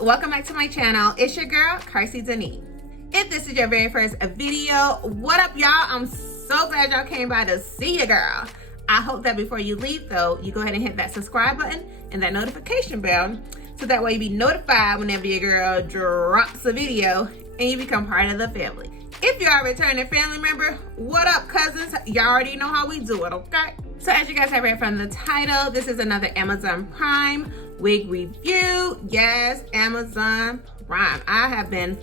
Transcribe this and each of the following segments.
Welcome back to my channel. It's your girl, Carcy Denise. If this is your very first video, what up y'all? I'm so glad y'all came by to see your girl. I hope that before you leave though, you go ahead and hit that subscribe button and that notification bell so that way you be notified whenever your girl drops a video and you become part of the family. If you are a returning family member, what up cousins? Y'all already know how we do it, okay? So as you guys have read from the title, this is another Amazon Prime wig review. Yes, Amazon Prime. I have been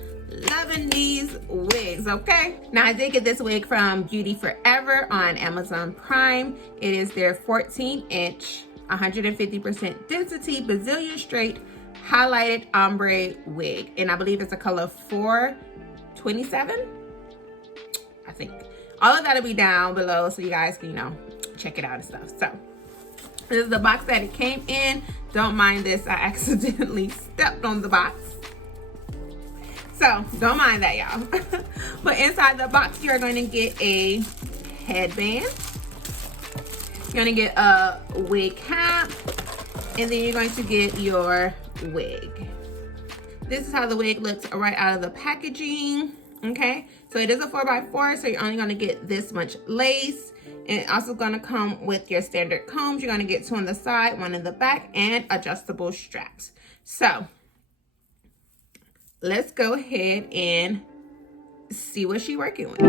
loving these wigs, okay? Now I did get this wig from Beauty Forever on Amazon Prime. It is their 14-inch, 150% density, Brazilian straight, highlighted ombre wig. And I believe it's a color 427, I think. All of that will be down below so you guys can, check it out and stuff. So this is the box that it came in. Don't mind this, I accidentally stepped on the box. So don't mind that, y'all. But inside the box, you're going to get a headband. You're going to get a wig cap. And then you're going to get your wig. This is how the wig looks right out of the packaging. Okay, so it is a 4x4, so you're only going to get this much lace. And it's also going to come with your standard combs. You're going to get 2 on the side, 1 in the back, and adjustable straps. So let's go ahead and see what she's working with.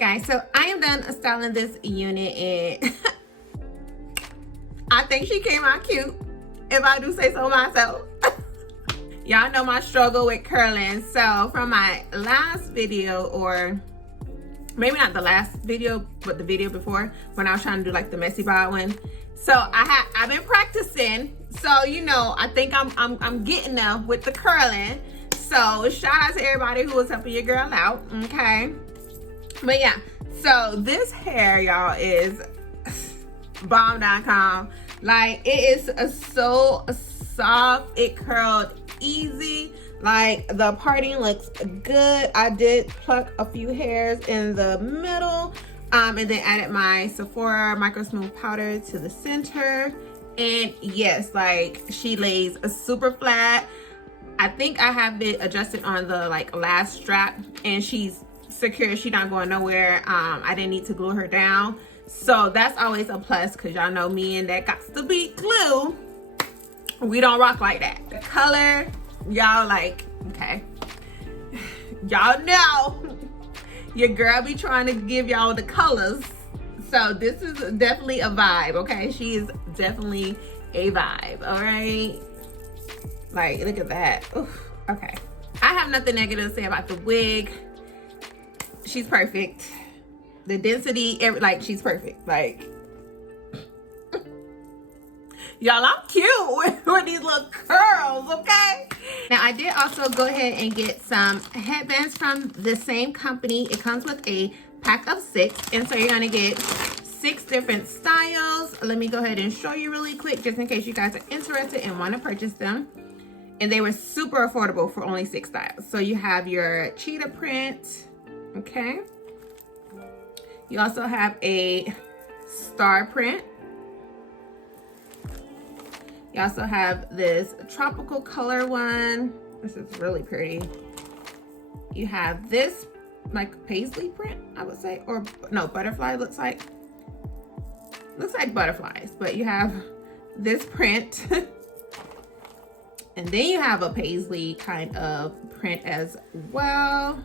Guys, so I am done styling this unit and I think she came out cute, if I do say so myself. Y'all know my struggle with curling. So from my last video, or maybe not the last video, but the video before, when I was trying to do like the messy bob one. So I've been practicing. So you know, I think I'm getting there with the curling. So shout out to everybody who was helping your girl out, okay? But yeah, so this hair, y'all, is bomb.com. Like, it is so soft. It curled easy. Like, the parting looks good. I did pluck a few hairs in the middle, and then added my Sephora Micro Smooth powder to the center. And yes, like, she lays super flat. I think I have it adjusted on the like last strap, and she's secure. She's not going nowhere. I didn't need to glue her down, so that's always a plus, because y'all know me and that got to be glue. We don't rock like that. The color, y'all, like, okay, y'all know your girl be trying to give y'all the colors, so this is definitely a vibe. Okay, she is definitely a vibe. All right, like, look at that. Oof. Okay, I have nothing negative to say about the wig. She's perfect. The density, like, she's perfect. Like, y'all, I'm cute with these little curls, okay? Now, I did also go ahead and get some headbands from the same company. It comes with a pack of 6, and so you're gonna get 6 different styles. Let me go ahead and show you really quick, just in case you guys are interested and want to purchase them. And they were super affordable for only 6 styles. So you have your cheetah print, okay? You also have a star print. You also have this tropical color one. This is really pretty. You have this like paisley print, I would say, or no, butterfly looks like butterflies, but you have this print. And then you have a paisley kind of print as well.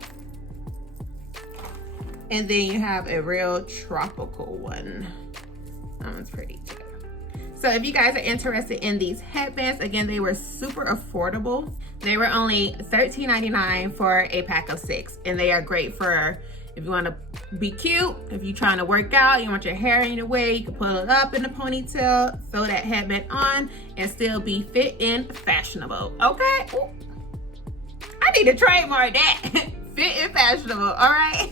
And then you have a real tropical one. That one's pretty too. So if you guys are interested in these headbands, again, they were super affordable. They were only $13.99 for a pack of 6. And they are great for if you want to be cute, if you're trying to work out, you want your hair in your way, you can pull it up in a ponytail, throw that headband on, and still be fit and fashionable, okay? Ooh. I need to trademark that. Fit and fashionable, all right?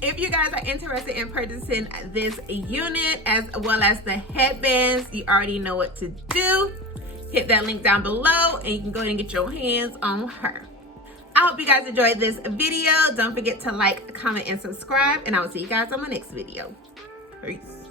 If you guys are interested in purchasing this unit as well as the headbands, you already know what to do. Hit that link down below and you can go ahead and get your hands on her. I hope you guys enjoyed this video. Don't forget to like, comment, and subscribe, and I will see you guys on my next video. Peace.